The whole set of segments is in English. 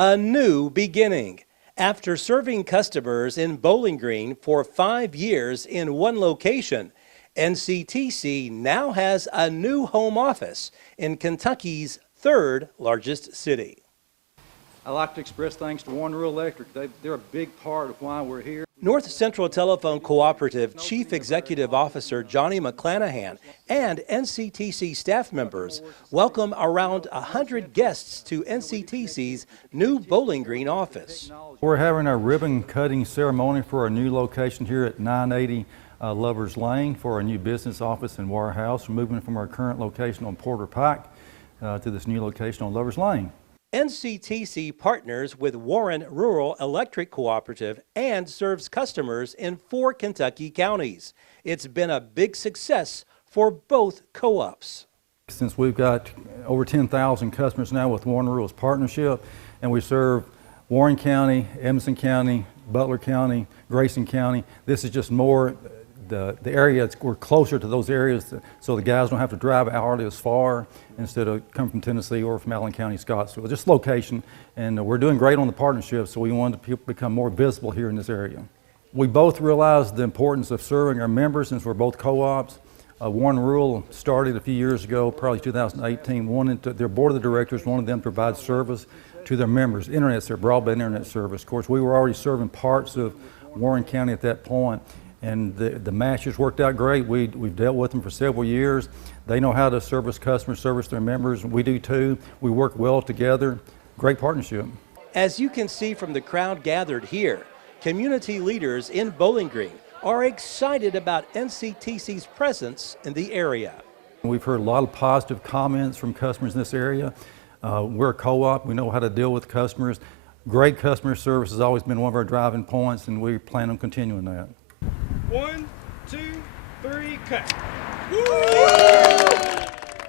A new beginning. After serving customers in Bowling Green for 5 years in one location, NCTC now has a new home office in Kentucky's third largest city. I'd like to express thanks to Warren Rural Electric. They're a big part of why we're here. North Central Telephone Cooperative Chief Executive Officer Johnny McClanahan and NCTC staff members welcome around 100 guests to NCTC's new Bowling Green office. We're having our ribbon cutting ceremony for our new location here at 980 Lovers Lane for our new business office and warehouse. We're moving from our current location on Porter Pike to this new location on Lovers Lane. NCTC partners with Warren Rural Electric Cooperative and serves customers in 4 Kentucky counties. It's been a big success for both co-ops. Since we've got over 10,000 customers now with Warren Rural's partnership, and we serve Warren County, Emerson County, Butler County, Grayson County, this is just more the area, we're closer to those areas so the guys don't have to drive hourly as far instead of come from Tennessee or from Allen County, Scottsville. Just location, and we're doing great on the partnership, so we wanted to become more visible here in this area. We both realized the importance of serving our members since we're both co-ops. Warren Rural started a few years ago, probably 2018, their board of directors wanted them to provide service to their members, broadband internet service. Of course, we were already serving parts of Warren County at that point, and the matches worked out great. We've dealt with them for several years. They know how to service customers, service their members. We do too. We work well together. Great partnership. As you can see from the crowd gathered here, community leaders in Bowling Green are excited about NCTC's presence in the area. We've heard a lot of positive comments from customers in this area. We're a co-op. We know how to deal with customers. Great customer service has always been one of our driving points, and we plan on continuing that. 1, 2, 3, cut.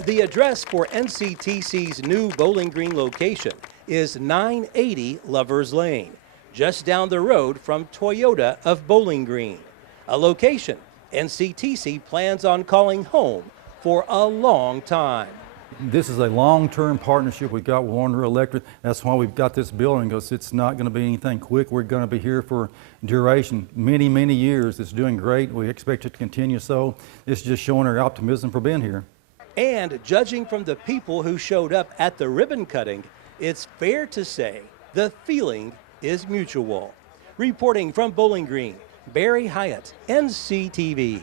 The address for NCTC's new Bowling Green location is 980 Lovers Lane, just down the road from Toyota of Bowling Green, a location NCTC plans on calling home for a long time. This is a long-term partnership we've got with Warren Rural Electric. That's why we've got this building, because it's not going to be anything quick. We're going to be here for duration, many, many years. It's doing great. We expect it to continue so. It's just showing our optimism for being here. And judging from the people who showed up at the ribbon cutting, it's fair to say the feeling is mutual. Reporting from Bowling Green, Barry Hyatt, NCTV.